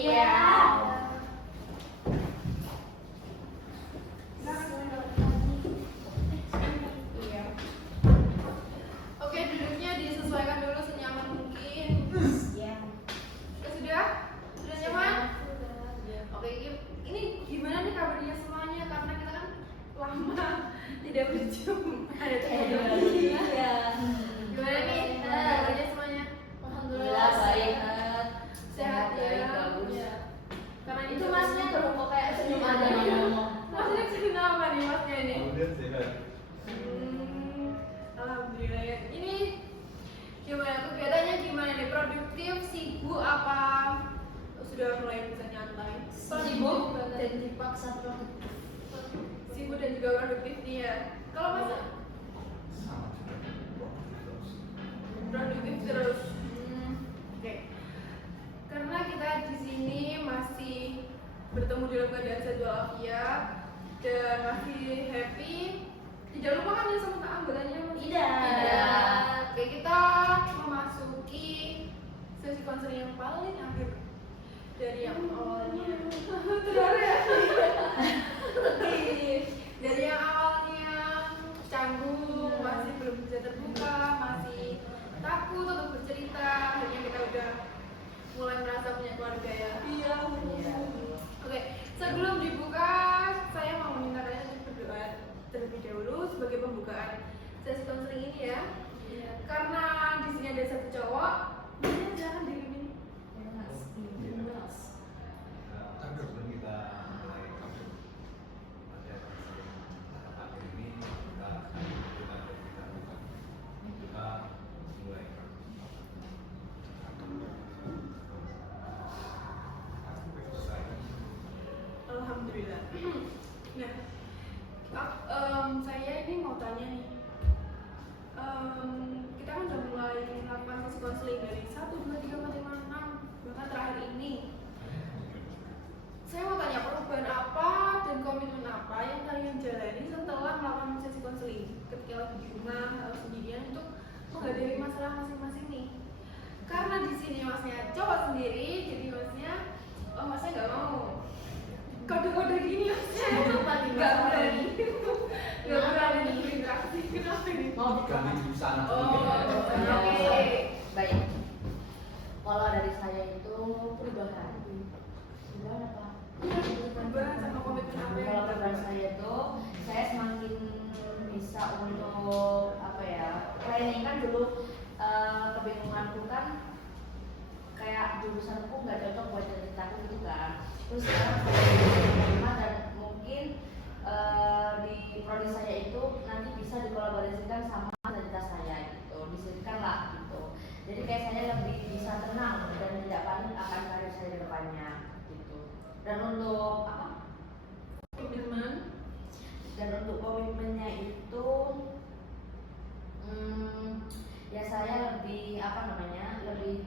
Iya. Iya. Oke, duduknya disesuaikan dulu senyaman mungkin. Iya. Sudah? Sudah nyaman? Oke, ini gimana nih kabarnya semuanya? Karena kita kan lama tidak berjumpa. Iya. Gimana nih kabarnya semuanya? Alhamdulillah baik. Sehat ya? Bagus. Karena Itu masnya tuh kok kayak senyum aja Masnya cerita apa nih masnya ini? Kemudian sehat. Alhamdulillah ya. Ini gimana kegiatannya, gimana nih? Produktif, sibuk apa? Sudah mulai bisa nyantai? Sibuk dan dipaksa produktif. Sibuk dan juga produktif nih ya. Kalau masa Sama juga. produktif terus. Oke. Karena kita di sini masih bertemu dalam keadaan sehat walafiat dan masih happy. Tidak lupa kan ya sama anggotanya? Tidak. Oke, kita memasuki sesi konseling yang paling akhir dari yang awalnya. Terlalu ya? Dari yang awalnya canggung, masih belum bisa terbuka, masih takut untuk bercerita, akhirnya kita udah mulai merasa punya keluarga ya. Iya. Oke, sebelum dibuka, saya mau meminta kalian untuk berdoa terlebih dahulu sebagai pembukaan sesi konseling ini ya. Karena di sini ada satu cowok, dia jangan dirimin. Tapi sebelum kita mulai pada akhir ini kita mulai. Alhamdulillah. Nah, saya ini mau tanya nih. Kita kan udah mulai melakukan sesi konseling dari 1, 2, 3, 4, 5, 6, bahkan terakhir ini. Saya mau tanya perubahan apa dan komitmen apa yang kalian jalani setelah melakukan sesi konseling ketika lagi di rumah atau sendirian untuk menghadapi masalah masing-masing nih. Karena di sini masnya cowok sendiri, jadi masnya nggak mau kode-kode gini masnya nggak berani berinteraksi. Kenapa ini? Mau Kami di sana. Oke. Baik. Kalau dari saya itu perubahan apa? Perubahan sama komitmen apa yang Kalau perubahan saya itu saya semakin bisa untuk apa ya? Planning kan dulu kebingunganku kan kayak jurusanku nggak cocok buat ceritaku gitu kan. Terus sekarang saya terima dan mungkin di prodi saya itu nanti bisa dikolaborasikan sama cerita saya gitu, disebutkan lah gitu. Jadi kayak saya lebih bisa tenang dan tidak panik akan karir saya ke depannya gitu. Dan untuk apa? komitmen? Dan untuk komitmennya itu ya saya lebih apa namanya lebih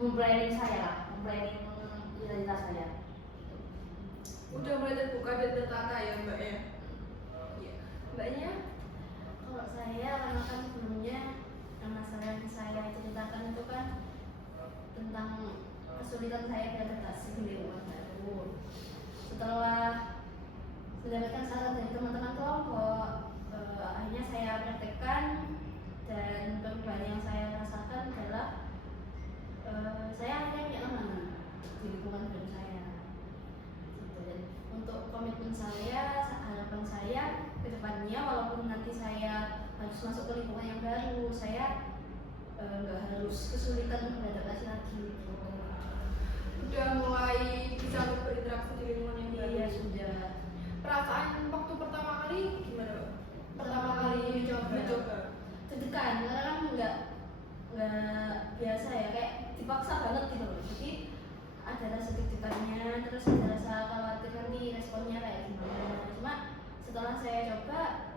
memplanning saya lah, memplanning identitas saya. Udah mulai terbuka dan tertata ya mbak ya? Iya. Mbaknya? Kalau saya karena kan sebelumnya masalah yang saya ceritakan itu kan tentang kesulitan saya beradaptasi di lingkungan baru. Setelah mendapatkan saran dari teman-teman kelompok, akhirnya saya praktekkan dan perubahan yang saya rasakan adalah saya akhirnya punya teman di lingkungan baru saya. Gitu. Dan untuk komitmen saya, harapan saya ke depannya, walaupun nanti saya harus masuk ke lingkungan yang baru, saya nggak harus kesulitan beradaptasi lagi. Gitu. Udah mulai bisa berinteraksi di lingkungan yang baru? Iya sudah. Perasaan waktu pertama kali gimana mbak? Pertama kali mencoba? Deg-degan karena kan nggak biasa ya, kayak dipaksa banget gitu loh. Jadi ada rasa deg-degannya, terus ada rasa khawatir nanti responnya kayak gimana. Cuma setelah saya coba,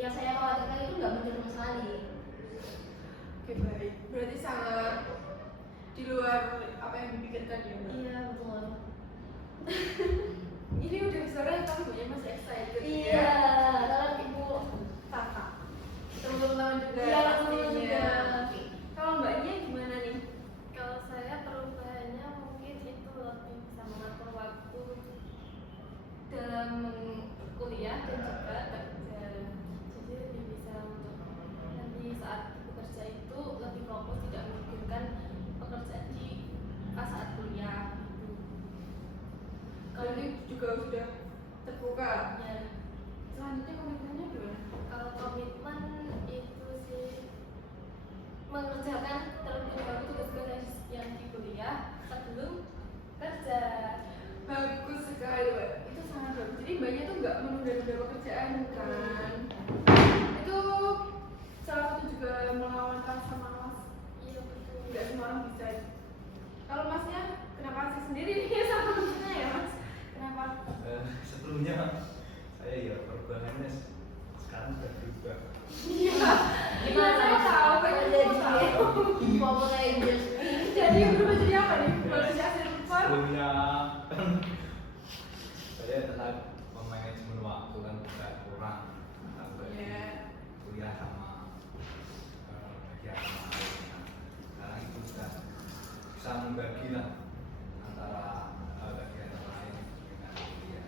yang saya khawatirkan itu nggak muncul sama sekali. Oke baik, berarti sangat di luar apa yang dipikirkan ya mbak? Iya betul. Ini udah sore tapi gue masih excited. Iya, ya? kalau ibu Kakak, teman-teman juga Iya, pastinya. teman-teman juga. Oke. Kalau mbaknya gimana nih? Kalau dan juga kerja. Jadi lebih bisa untuk nanti saat bekerja itu lebih fokus, tidak memikirkan pekerjaan pas saat kuliah gitu. Kalau ini juga sudah terbuka. Ya, Selanjutnya komitmennya gimana? kalau komitmen itu sih mengerjakan terlebih dahulu tugas-tugas yang di kuliah sebelum kerja. Bagus sekali, Mbak. Itu sangat bagus. Jadi mbaknya tuh nggak menunda-nunda pekerjaan kan? Itu salah satu juga melawan rasa malas. Iya betul. Nggak semua orang bisa. Kalau masnya, kenapa sih sendiri nih sama temennya ya mas? Kenapa? Sebelumnya saya ya perubahannya sekarang sudah berubah. Iya. Gimana saya tahu pengen jadi tahu. Power Rangers. Jadi berubah jadi apa nih? Manusia silver? Sebelumnya kan saya tentang manajemen waktu kan agak kurang sampai Iya. kuliah sama kegiatan lain. Nah, sekarang itu sudah bisa membagi lah antara kegiatan lain dengan kuliah.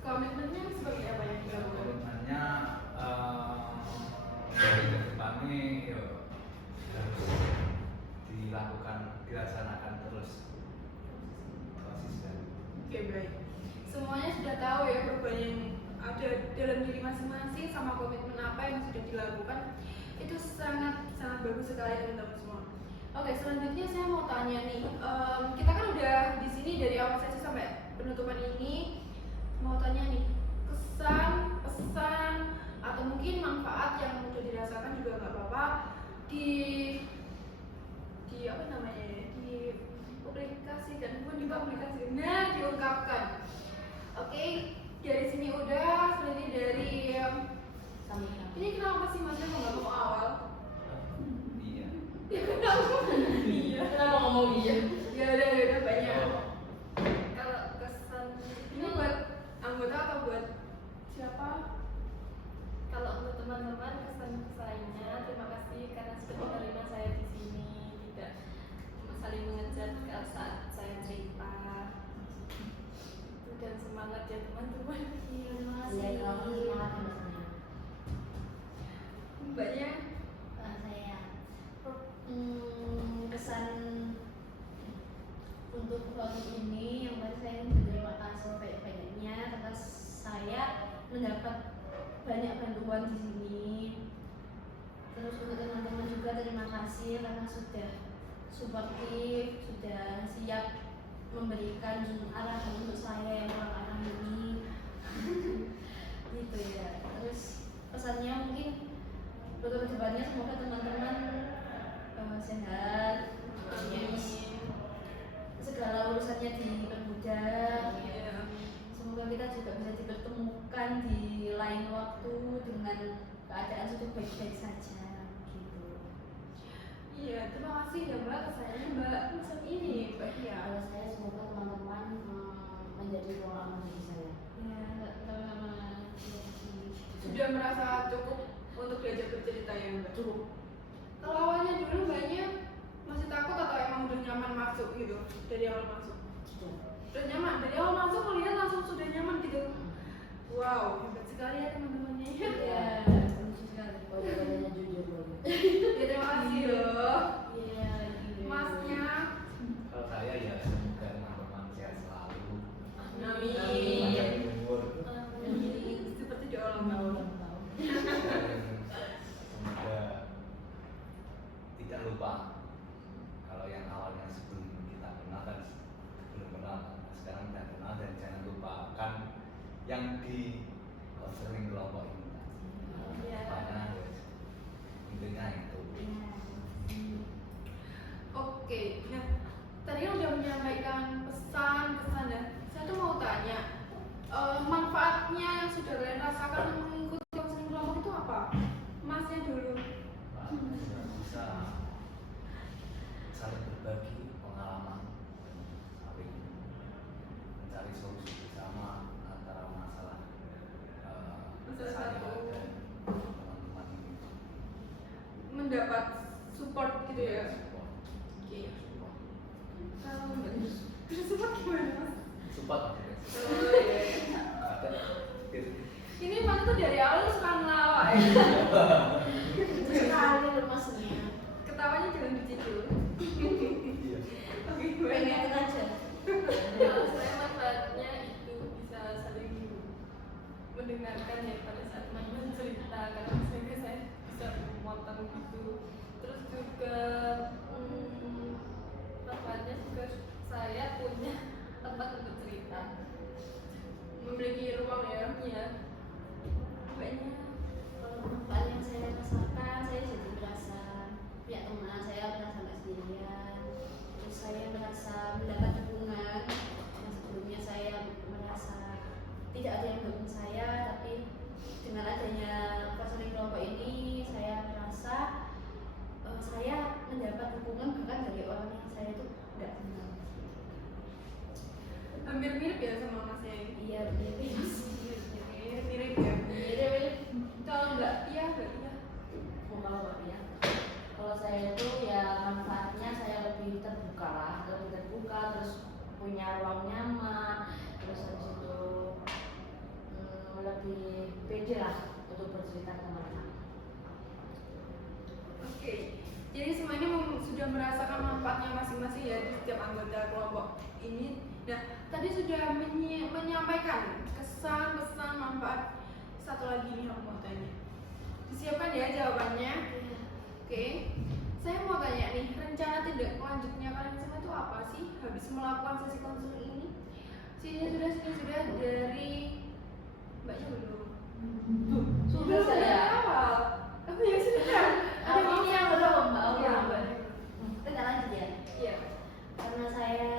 Komitmennya seperti apa yang dilakukan? Komitmennya dari ke depan ini ya, harus dilakukan, dilaksanakan terus konsisten. Oke baik. Semuanya sudah tahu ya perubahan yang ada dalam diri masing-masing sama komitmen apa yang sudah dilakukan. Itu sangat bagus sekali teman-teman semua. Oke, selanjutnya saya mau tanya nih, kita kan udah di sini dari awal sesi sampai penutupan ini. Mau tanya nih, kesan, pesan, atau mungkin manfaat yang udah dirasakan juga nggak apa-apa di apa namanya ya, dipublikasikan, bukan dipublikasikan, nah diungkapkan. Oke, dari sini udah, selanjutnya dari ini kenapa sih mas mau nggak mau awal? Iya. Ya kenapa? Iya. Kenapa ngomong iya? Ya udah banyak. Oh, Kalau kesan Ini buat anggota atau buat siapa? kalau untuk teman-teman kesan saya terima kasih karena sudah menerima saya di sini, tidak saling mengejar saat saya cerita. Itu dan semangat ya teman-teman. Iya, terima kasih. Iya, kamu semangat rasanya. Mbaknya Saya kesan untuk produk ini yang pasti saya berterima kasih banyak-banyaknya karena saya mendapat banyak bantuan di sini. Terus untuk teman-teman juga terima kasih karena sudah suportif, sudah siap memberikan arahan untuk saya yang arah ini. Gitu ya. Terus pesannya mungkin untuk kedepannya semoga teman-teman sehat, terus segala urusannya dipermudah. Semoga kita juga bisa dipertemukan di lain waktu dengan keadaan sudah baik-baik saja gitu. iya, terima kasih ya mbak kesannya mbak pesan ini mbak ya. Kalau saya semoga teman-teman menjadi doa bagi saya. Ya, teman-teman. Sudah merasa cukup untuk diajak bercerita ya mbak? Cukup. Kalau awalnya dulu mbaknya masih takut atau emang udah nyaman masuk gitu dari awal masuk? Udah nyaman dari awal masuk melihat langsung sudah nyaman gitu. Wow, hebat sekali ya teman-temannya. Ya, lucu sekali. Pokoknya jujur banget. Ya terima kasih loh. Iya, gitu. Masnya. kalau saya ya semoga teman-teman sehat selalu. Amin. Panjang umur. Seperti doa ulang tahun. Semoga tidak lupa kalau yang awalnya sebelum kita kenal kan belum kenal, sekarang kita kenal, dan jangan lupakan yang di counseling kelompok ini. Iya. Karena intinya itu. Oke, nah tadi kan udah menyampaikan pesan, kesan dan saya tuh mau tanya manfaatnya yang sudah kalian rasakan mengikuti konseling kelompok itu apa? Masnya dulu. Bisa saling berbagi pengalaman, saling mencari solusi bersama antara masalah Masalah saya satu. dan teman-teman ini. Mendapat support gitu ya. Support. Oke. Kalau mbak support gimana mas? Support maksudnya. Oh iya. Ada Sekali loh maksudnya. Ketawanya jangan dicicil. Iya. Oke, Pengen gimana? aja. Kalau saya manfaatnya itu bisa saling mendengarkan ya pada saat teman-teman cerita, karena misalnya saya bisa memotong gitu. Terus juga manfaatnya juga saya punya tempat untuk cerita, memiliki ruang ya. Banyak. Kalau manfaat yang saya rasakan, saya jadi merasa punya teman, saya merasa nggak sendirian. Terus saya merasa mendapat dukungan. Yang sebelumnya saya merasa tidak ada yang mendukung saya, tapi dengan adanya counseling kelompok ini, saya merasa saya mendapat dukungan bahkan dari orang yang saya itu tidak kenal. Hampir mirip ya sama masnya ini. Iya, benar. Mirip ya. Mirip. Kalau enggak iya, enggak iya. Mau ya. Kalau saya itu ya manfaatnya saya lebih terbuka lah, terus punya ruang nyaman, terus habis itu lebih pede lah untuk bercerita ke teman-teman. Oke, jadi semuanya sudah merasakan manfaatnya masing-masing ya di setiap anggota kelompok ini. Nah, tadi sudah menyampaikan kesan, pesan, manfaat. Satu lagi nih aku mau tanya. Disiapkan ya jawabannya. Oke, saya mau tanya nih, rencana tindak lanjutnya kalian semua itu apa sih habis melakukan sesi konseling ini? Sini sudah dari Mbaknya belum. Sudah saya. Awal. Oh ya sudah. Ini yang belum, Mbak. Iya, Mbak. Mbak. Kita lanjut ya. Iya. Karena saya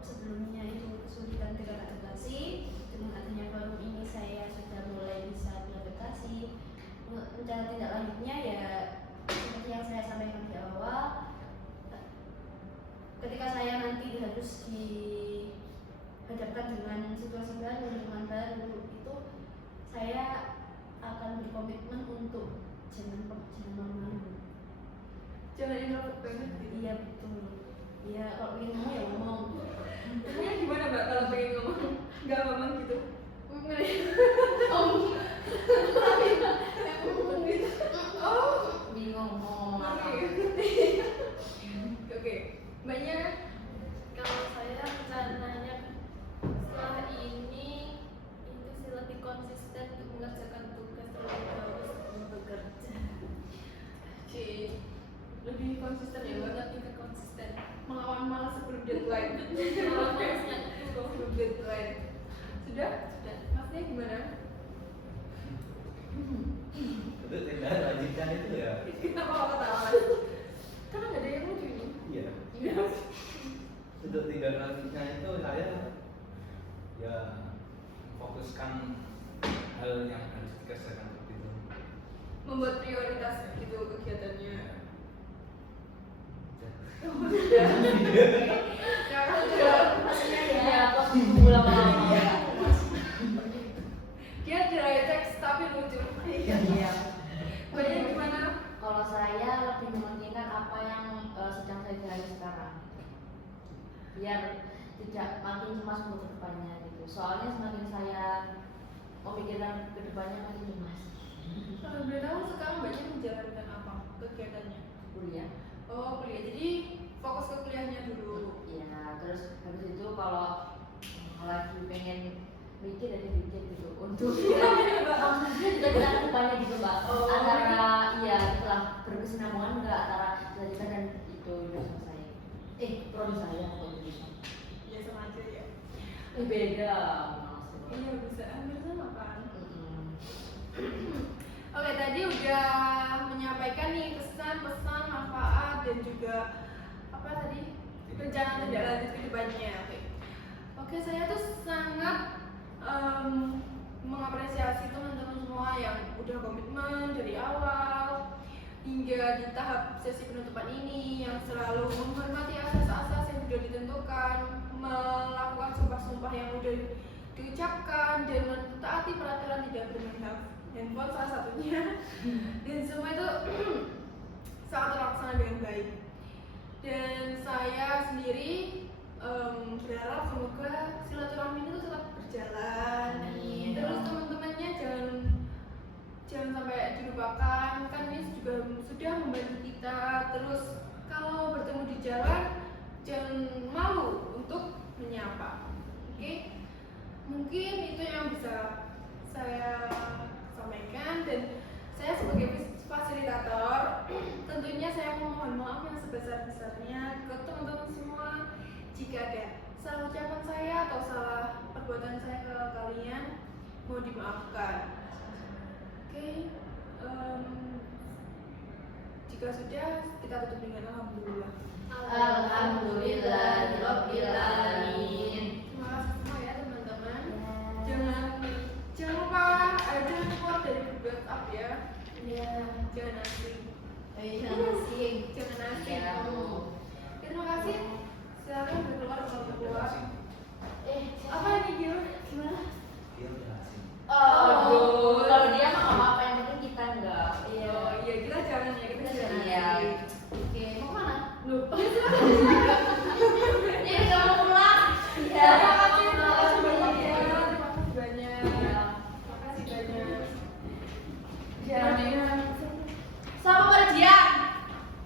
sebelumnya itu kesulitan dengan adaptasi, dengan adanya forum ini saya sudah mulai bisa beradaptasi. Rencana tindak lanjutnya ya seperti yang saya sampaikan di awal, ketika saya nanti harus dihadapkan dengan situasi baru, lingkungan baru, itu saya akan berkomitmen untuk jangan malu-malu. Jangan introvert banget gitu. Iya betul. Iya, kalau ingin ngomong ya ngomong. Caranya gimana Mbak kalau pengen ngomong? Gak ngomong gitu. Oh, Bingung mau ngomong apa. Oke. Mbaknya Kalau saya rencananya setelah ini itu sih lebih konsisten untuk mengerjakan tugas terlebih dahulu sebelum bekerja. oke, lebih konsisten ya Mbak. Lebih ke konsisten. Melawan malas sebelum deadline. Kalau malasnya itu Sebelum deadline. Sudah? sudah. Maksudnya gimana? Untuk tindak lanjutkan itu ya. Kenapa kau ketawa? Karena nggak ada yang lucu ini. Iya. Untuk tindak lanjutnya itu saya ya fokuskan hal yang harus dikerjakan seperti itu. Membuat prioritas gitu kegiatannya. Ya. Maksudnya Ya, kok bingung lama-lama. dia dry text tapi lucu. Iya. Banyak gimana? Kalau saya lebih mementingkan apa yang sedang saya jalani sekarang, biar tidak makin cemas untuk kedepannya gitu. Soalnya semakin saya memikirkan kedepannya makin cemas. Kalau boleh tahu sekarang banyak menjalankan apa kegiatannya? Kuliah. Oh kuliah, jadi fokus ke kuliahnya dulu. Ya, terus habis itu kalau lagi pengen mikir dari mikir gitu untuk maksudnya juga kita kedepannya gitu mbak. Oh. Antara iya setelah berkesinambungan enggak antara cita-cita dan itu udah selesai. Prodi saya kalau itu Ya sama aja ya. beda. Iya bisa hampir sama kan. Mm-mm. Oke tadi udah menyampaikan nih pesan, manfaat dan juga apa tadi rencana tidak lanjut ke depannya. Oke saya tuh sangat mengapresiasi teman-teman semua yang udah komitmen dari awal hingga di tahap sesi penutupan ini, yang selalu menghormati asas-asas yang sudah ditentukan, melakukan sumpah-sumpah yang sudah diucapkan dan mentaati peraturan tidak bermain handphone salah satunya. Dan semua itu sangat terlaksana dengan baik. Dan saya sendiri berharap semoga silaturahmi itu tetap berjalan. Amin. Terus teman-temannya jangan saya sampaikan, dan saya sebagai fasilitator tentunya saya memohon maaf yang sebesar-besarnya ke teman-teman semua jika ada salah ucapan saya atau salah perbuatan saya ke kalian, mohon dimaafkan. Oke, jika sudah kita tutup dengan alhamdulillah. Alhamdulillahirabbil alamin. Terima kasih semua ya teman-teman. Jangan lupa jangan keluar dari grup WhatsApp ya. Iya. Jangan asing. Jangan asing. Jangan asing. Ya.